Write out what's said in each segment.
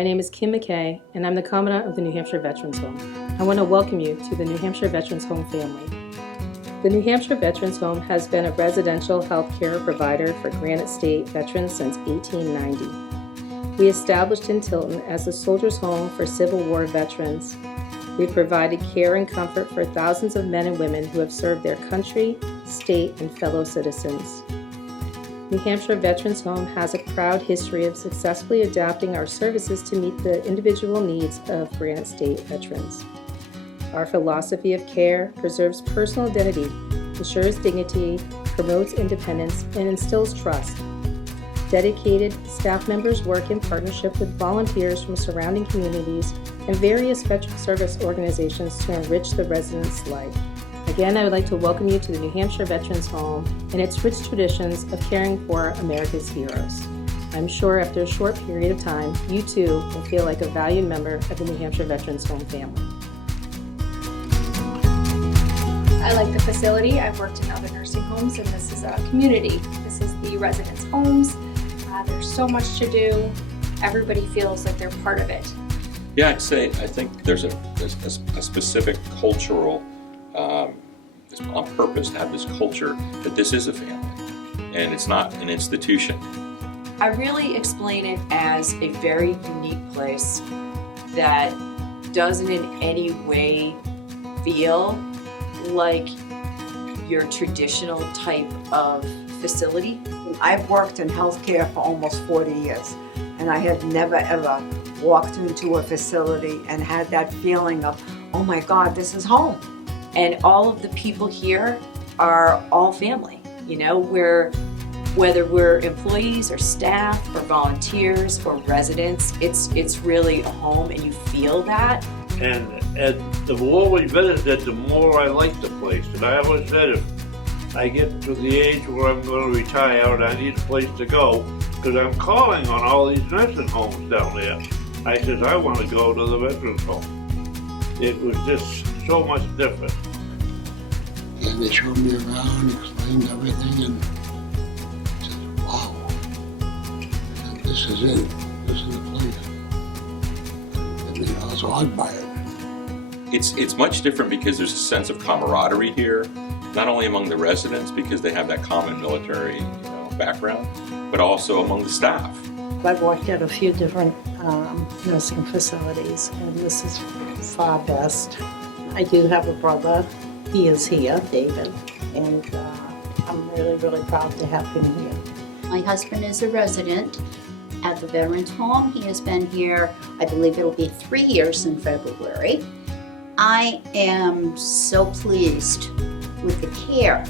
My name is Kim McKay, and I'm the Commandant of the New Hampshire Veterans Home. I want to welcome you to the New Hampshire Veterans Home family. The New Hampshire Veterans Home has been a residential health care provider for Granite State veterans since 1890. We established in Tilton as a soldier's home for Civil War veterans. We provided care and comfort for thousands of men and women who have served their country, state, and fellow citizens. New Hampshire Veterans Home has a proud history of successfully adapting our services to meet the individual needs of Granite State veterans. Our philosophy of care preserves personal identity, ensures dignity, promotes independence, and instills trust. Dedicated staff members work in partnership with volunteers from surrounding communities and various veteran service organizations to enrich the residents' life. Again, I would like to welcome you to the New Hampshire Veterans Home and its rich traditions of caring for America's heroes. I'm sure after a short period of time, you too will feel like a valued member of the New Hampshire Veterans Home family. I like the facility. I've worked in other nursing homes, and this is a community. This is the residents' homes. There's so much to do. Everybody feels like they're part of it. Yeah, I'd say I think there's a specific cultural, on purpose to have this culture that this is a family and it's not an institution. I really explain it as a very unique place that doesn't in any way feel like your traditional type of facility. I've worked in healthcare for almost 40 years, and I have never ever walked into a facility and had that feeling of, oh my God, this is home. And all of the people here are all family, whether we're employees or staff or volunteers or residents, it's really a home and you feel that. And the more we visited, the more I liked the place. And I always said, if I get to the age where I'm going to retire and I need a place to go, because I'm calling on all these nursing homes down there, I said, I want to go to the veterans home. It was just so much different. And they showed me around, explained everything, and said, wow, this is it. This is the place. And I was awed by it. It's much different because there's a sense of camaraderie here, not only among the residents because they have that common military background, but also among the staff. I've worked at a few different nursing facilities, and this is far best. I do have a brother. He is here, David, and I'm really, really proud to have him here. My husband is a resident at the Veterans Home. He has been here, I believe it'll be 3 years in February. I am so pleased with the care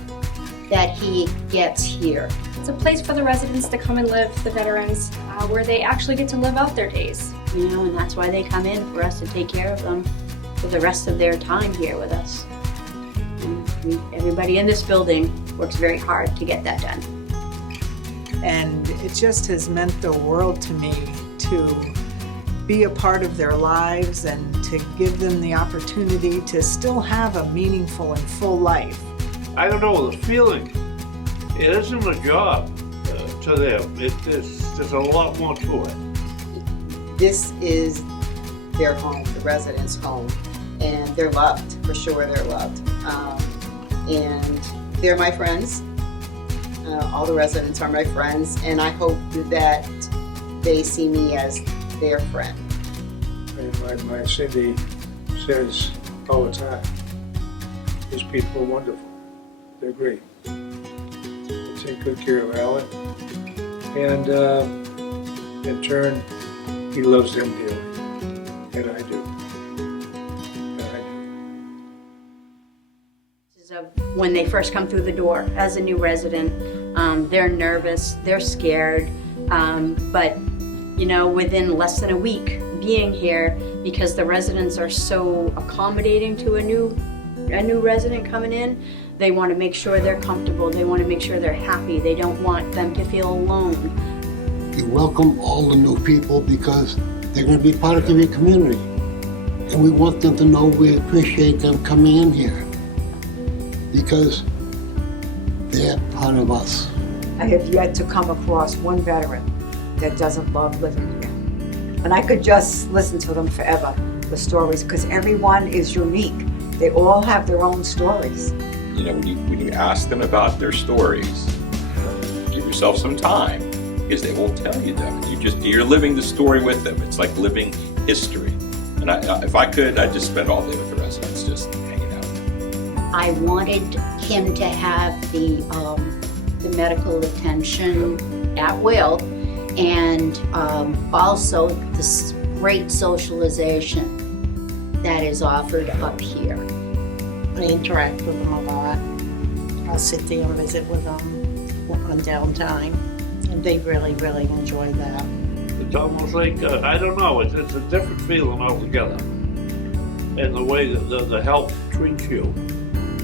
that he gets here. It's a place for the residents to come and live, the veterans, where they actually get to live out their days. And that's why they come in, for us to take care of them for the rest of their time here with us. And everybody in this building works very hard to get that done. And it just has meant the world to me to be a part of their lives and to give them the opportunity to still have a meaningful and full life. I don't know, the feeling, it isn't a job to them. There's a lot more to it. This is their home, the residents' home, and they're loved, for sure they're loved. And they're my friends. All the residents are my friends, and I hope that they see me as their friend. And my Cindy says all the time, these people are wonderful. They're great. They take good care of Alan, and in turn, he loves them dearly, and I do. When they first come through the door as a new resident, they're nervous, they're scared, but within less than a week being here, because the residents are so accommodating to a new resident coming in, they want to make sure they're comfortable, they want to make sure they're happy, they don't want them to feel alone. You welcome all the new people because they're going to be part of your community. And we want them to know we appreciate them coming in here because they're part of us. I have yet to come across one veteran that doesn't love living here. And I could just listen to them forever, the stories, because everyone is unique. They all have their own stories. You know, when you ask them about their stories, give yourself some time, because they won't tell you them. You're living the story with them. It's like living history. And if I could, I'd just spend all day with the residents, just hanging out. I wanted him to have the medical attention at will, and also this great socialization that is offered up here. I interact with them a lot. I'll sit there and visit with them on downtime, and they really, really enjoy that. It's almost like, I don't know, it's a different feeling altogether. And the way that the health treats you,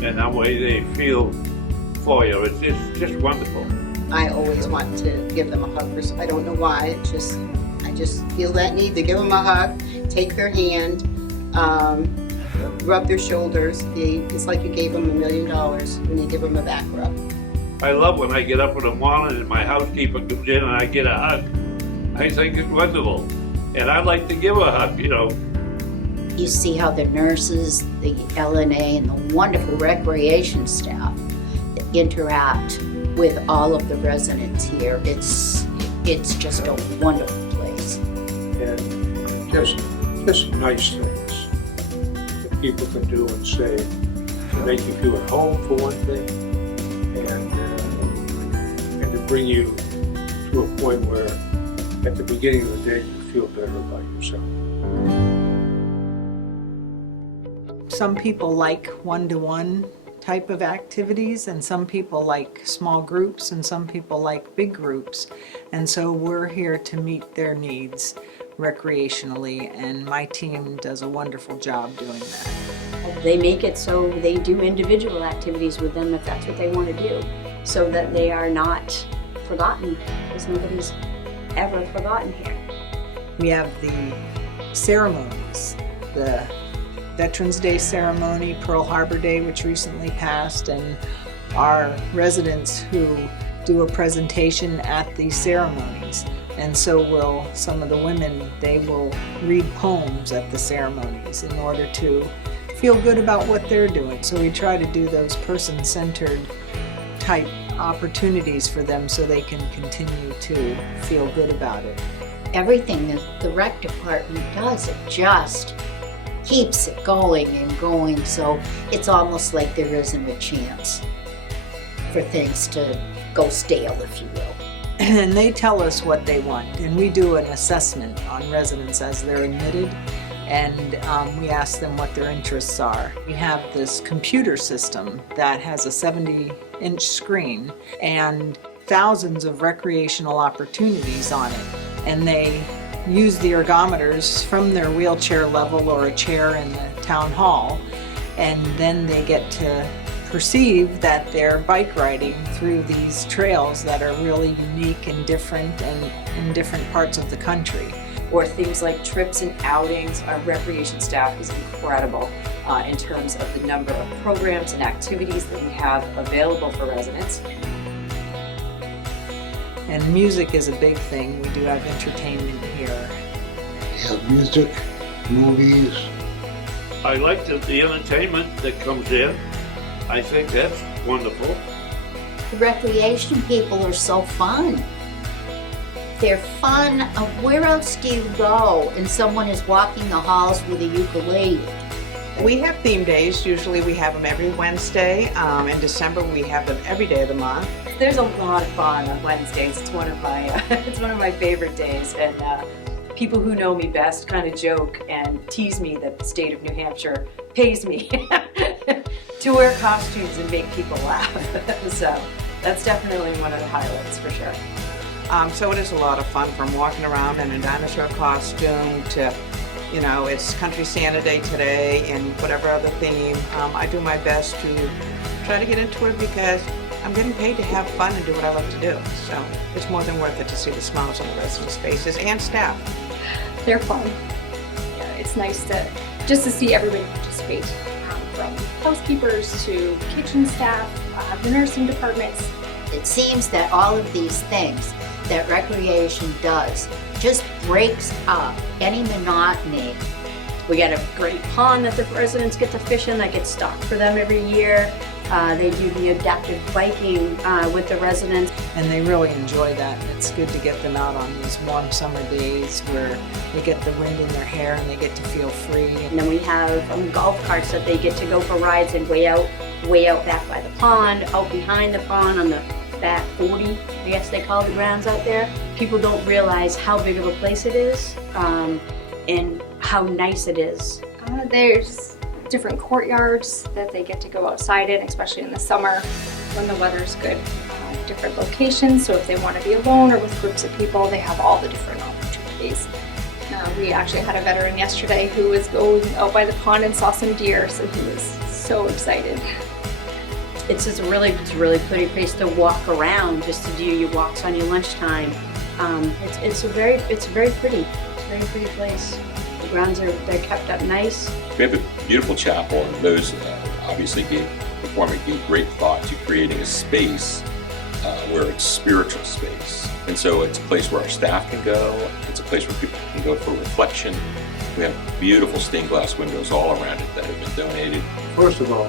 and the way they feel for you, it's just wonderful. I always want to give them a hug. I don't know why. I just feel that need to give them a hug, take their hand, rub their shoulders. It's like you gave them $1 million when you give them a back rub. I love when I get up in the morning and my housekeeper comes in and I get a hug. I think it's wonderful. And I'd like to give a hug, you know. You see how the nurses, the LNA, and the wonderful recreation staff interact with all of the residents here. It's just a wonderful place. And just nice things that people can do and say to make you feel at home for one thing, and to bring you to a point where at the beginning of the day you feel better about yourself. Some people like one-to-one type of activities, and some people like small groups, and some people like big groups. And so we're here to meet their needs recreationally, and my team does a wonderful job doing that. They make it so they do individual activities with them if that's what they want to do, so that they are not forgotten, because nobody's ever forgotten here. We have the ceremonies, the Veterans Day ceremony, Pearl Harbor Day, which recently passed, and our residents who do a presentation at these ceremonies. And so will some of the women, they will read poems at the ceremonies in order to feel good about what they're doing. So we try to do those person-centered type opportunities for them so they can continue to feel good about it. Everything that the rec department does, it just keeps it going and going, so it's almost like there isn't a chance for things to go stale, if you will. And they tell us what they want, and we do an assessment on residents as they're admitted, and we ask them what their interests are. We have this computer system that has a 70-inch screen and thousands of recreational opportunities on it, and they use the ergometers from their wheelchair level or a chair in the town hall, and then they get to perceive that they're bike riding through these trails that are really unique and different and in different parts of the country. Or things like trips and outings. Our recreation staff is incredible in terms of the number of programs and activities that we have available for residents. And music is a big thing. We do have entertainment here. We have music, movies. I like the entertainment that comes in. I think that's wonderful. The recreation people are so fun. They're fun. Where else do you go and someone is walking the halls with a ukulele? We have theme days. Usually we have them every Wednesday. In December we have them every day of the month. There's a lot of fun on Wednesdays. It's one of my favorite days, and people who know me best kind of joke and tease me that the state of New Hampshire pays me to wear costumes and make people laugh. So that's definitely one of the highlights for sure. So it is a lot of fun, from walking around in a dinosaur costume to, you know, it's Country Santa Day today and whatever other theme. I do my best to try to get into it because I'm getting paid to have fun and do what I love to do. So it's more than worth it to see the smiles on the residents' faces and staff. They're fun. Yeah, it's nice to see everybody participate, from housekeepers to kitchen staff, the nursing departments. It seems that all of these things that recreation does. Just breaks up any monotony. We got a great pond that the residents get to fish in that gets stocked for them every year. They do the adaptive biking with the residents. And they really enjoy that. It's good to get them out on these warm summer days where they get the wind in their hair and they get to feel free. And then we have golf carts that they get to go for rides and way out back by the pond, out behind the pond on the back 40, I guess they call the grounds out there. People don't realize how big of a place it is and how nice it is. There's different courtyards that they get to go outside in, especially in the summer when the weather's good. Different locations, so if they want to be alone or with groups of people, they have all the different opportunities. We actually had a veteran yesterday who was going out by the pond and saw some deer, so he was so excited. It's just a really pretty place to walk around, just to do your walks on your lunchtime. It's a very pretty place. The grounds they're kept up nice. We have a beautiful chapel, and those obviously gave great thought to creating a space where it's spiritual space. And so it's a place where our staff can go. It's a place where people can go for reflection. We have beautiful stained glass windows all around it that have been donated. First of all,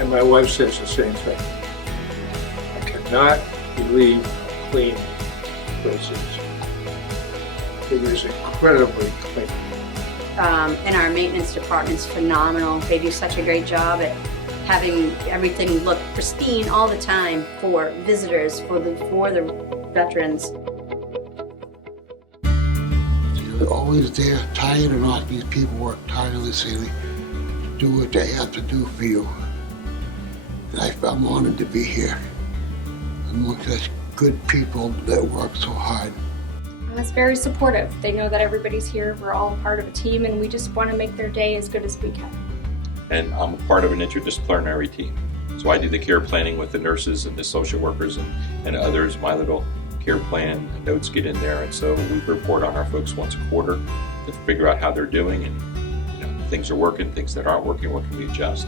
and my wife says the same thing, I cannot believe how clean this is. It is incredibly clean. And our maintenance department's phenomenal. They do such a great job at having everything look pristine all the time for visitors, for the veterans. You're always there, tired or not. These people work tirelessly to do what they have to do for you. And I'm honored to be here among such good people that work so hard. It's very supportive. They know that everybody's here, we're all part of a team, and we just want to make their day as good as we can. And I'm a part of an interdisciplinary team. So I do the care planning with the nurses and the social workers and others. My little care plan notes get in there, and so we report on our folks once a quarter to figure out how they're doing, and things are working, things that aren't working, what can we adjust?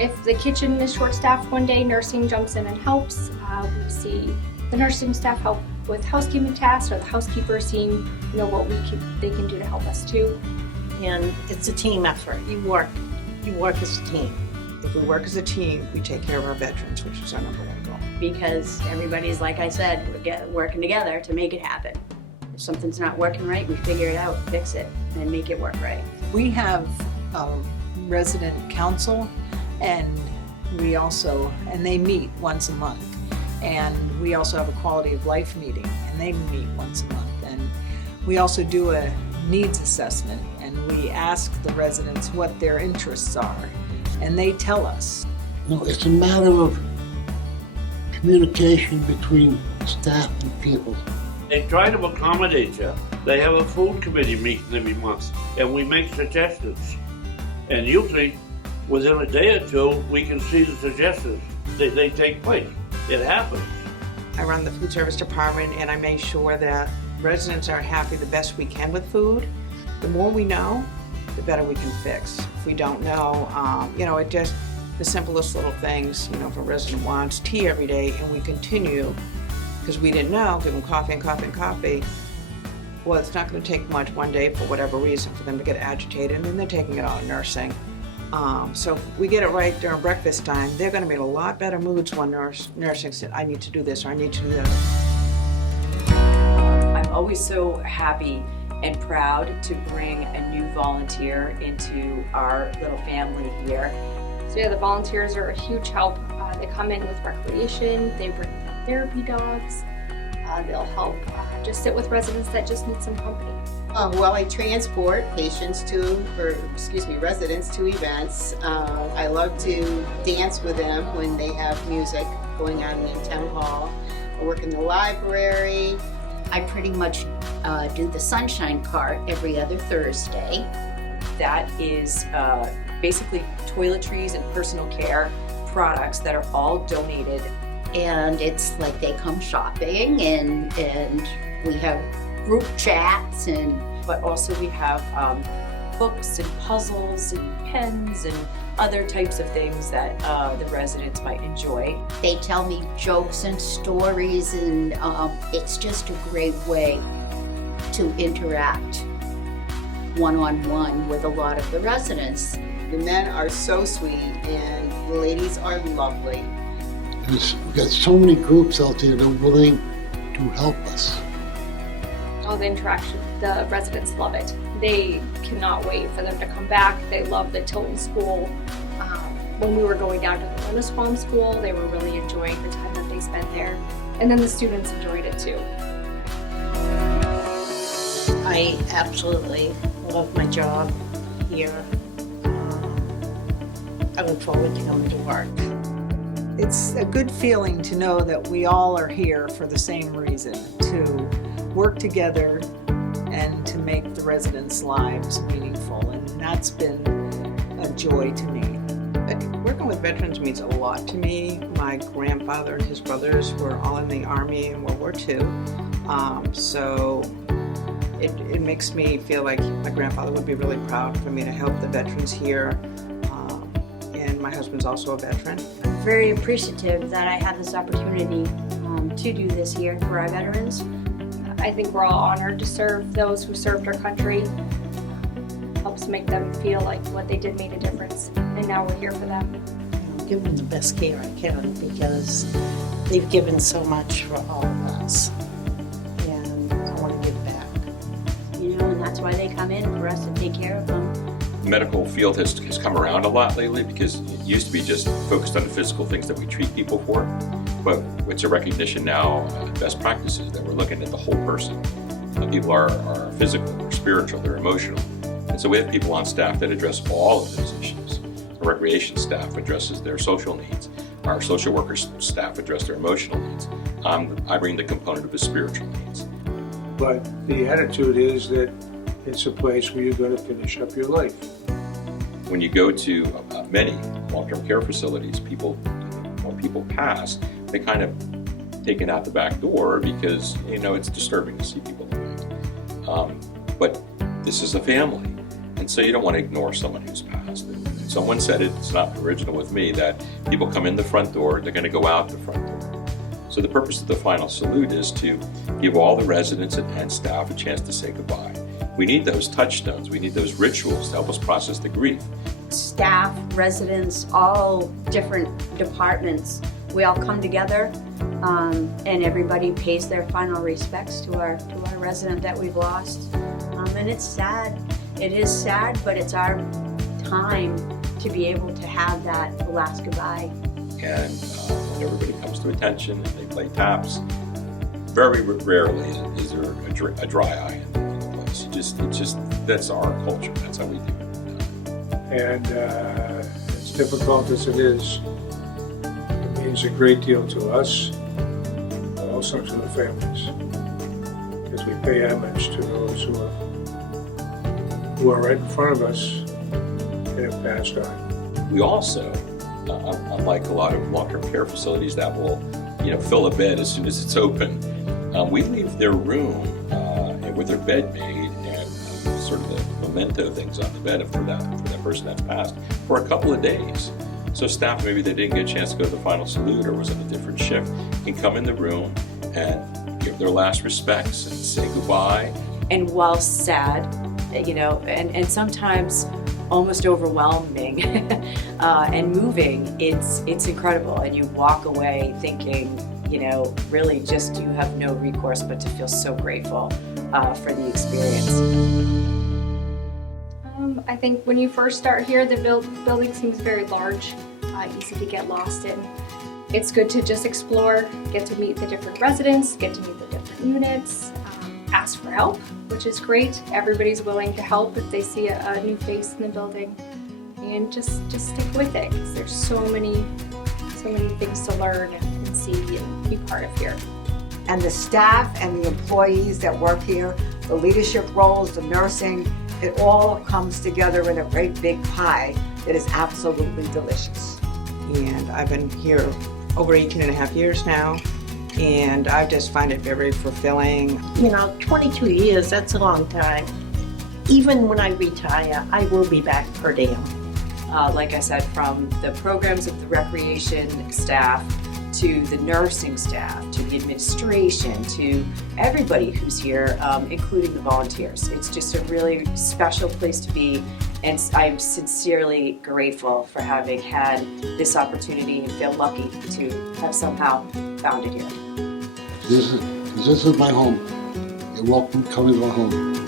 If the kitchen is short-staffed one day, nursing jumps in and helps. We see the nursing staff help with housekeeping tasks, or the housekeeper seeing what they can do to help us too. And it's a team effort. You work as a team. If we work as a team, we take care of our veterans, which is our number one goal. Because everybody's, like I said, we're working together to make it happen. If something's not working right, we figure it out, fix it, and make it work right. We have a resident council, and they meet once a month. And we also have a quality of life meeting, and they meet once a month. And we also do a needs assessment, and we ask the residents what their interests are, and they tell us. It's a matter of communication between staff and people. They try to accommodate you. They have a food committee meeting every month, and we make suggestions. And usually, within a day or two, we can see the suggestions. They take place. It happens. I run the food service department, and I make sure that residents are happy the best we can with food. The more we know, the better we can fix. If we don't know, it just the simplest little things. If a resident wants tea every day and we continue because we didn't know, give them coffee and coffee and coffee. Well, it's not going to take much one day for whatever reason for them to get agitated, and then they're taking it out in nursing. So if we get it right during breakfast time, they're going to be in a lot better moods when nursing said, I need to do this or I need to do that. I'm always so happy and proud to bring a new volunteer into our little family here. So yeah, the volunteers are a huge help. They come in with recreation, they bring therapy dogs, they'll help just sit with residents that just need some company. I transport residents to events. I love to dance with them when they have music going on in town hall. I work in the library. I pretty much do the sunshine cart every other Thursday. That is basically toiletries and personal care products that are all donated. And it's like they come shopping and we have group chats, but also we have books and puzzles and pens and other types of things that the residents might enjoy. They tell me jokes and stories, and it's just a great way to interact one-on-one with a lot of the residents. The men are so sweet and the ladies are lovely. And we've got so many groups out there that are willing to help us. All the interaction, the residents love it. They cannot wait for them to come back. They love the Tilton School. When we were going down to the Lindisfarne School, they were really enjoying the time that they spent there. And then the students enjoyed it too. I absolutely love my job here. I look forward to coming to work. It's a good feeling to know that we all are here for the same reason, to work together and to make the residents' lives meaningful, and that's been a joy to me. Working with veterans means a lot to me. My grandfather and his brothers were all in the Army in World War II, so it makes me feel like my grandfather would be really proud for me to help the veterans here, and my husband's also a veteran. I'm very appreciative that I have this opportunity to do this here for our veterans. I think we're all honored to serve those who served our country. Helps make them feel like what they did made a difference, and now we're here for them. I'll give them the best care I can because they've given so much for all of us, and I want to give back. You know, and that's why they come in for us to take care of them. The medical field has come around a lot lately because it used to be just focused on the physical things that we treat people for, but it's a recognition now, best practices, that we're looking at the whole person. People are physical, they're spiritual, they're emotional. And so we have people on staff that address all of those issues. Our recreation staff addresses their social needs. Our social workers staff address their emotional needs. I bring the component of the spiritual needs. But the attitude is that it's a place where you're going to finish up your life. When you go to many long-term care facilities, when people pass, they kind of taken out the back door because, it's disturbing to see people living. But this is a family, and so you don't want to ignore someone who's passed. And someone said it, it's not original with me, that people come in the front door, they're going to go out the front door. So the purpose of the final salute is to give all the residents and staff a chance to say goodbye. We need those touchstones, we need those rituals to help us process the grief. Staff, residents, all different departments, we all come together and everybody pays their final respects to our resident that we've lost. And it's sad. It is sad, but it's our time to be able to have that last goodbye. And when everybody comes to attention and they play taps, very rarely is there a dry eye in the place. It's just that's our culture. That's how we do it. And as difficult as it is, it means a great deal to us, but also to the families, because we pay homage to those who are right in front of us and have passed on. We also, unlike a lot of long-term care facilities that will, fill a bed as soon as it's open, we leave their room with their bed made and sort of the memento things on the bed for that person that's passed for a couple of days. So staff, maybe they didn't get a chance to go to the final salute or was on a different shift, can come in the room and give their last respects and say goodbye. And while sad, and sometimes almost overwhelming and moving, it's incredible. And you walk away thinking, really just you have no recourse but to feel so grateful for the experience. I think when you first start here, the building seems very large, easy to get lost in. It's good to just explore, get to meet the different residents, get to meet the different units, ask for help, which is great. Everybody's willing to help if they see a new face in the building, and just stick with it because there's so many things to learn and see and be part of here. And the staff and the employees that work here, the leadership roles, the nursing, it all comes together in a great big pie that is absolutely delicious. And I've been here over 18 and a half years now, and I just find it very fulfilling. 22 years, that's a long time. even when I retire, I will be back per diem. Like I said, from the programs of the recreation staff to the nursing staff, to the administration, to everybody who's here, including the volunteers. It's just a really special place to be, and I'm sincerely grateful for having had this opportunity and feel lucky to have somehow found it here. This is my home. You're welcome coming to our home.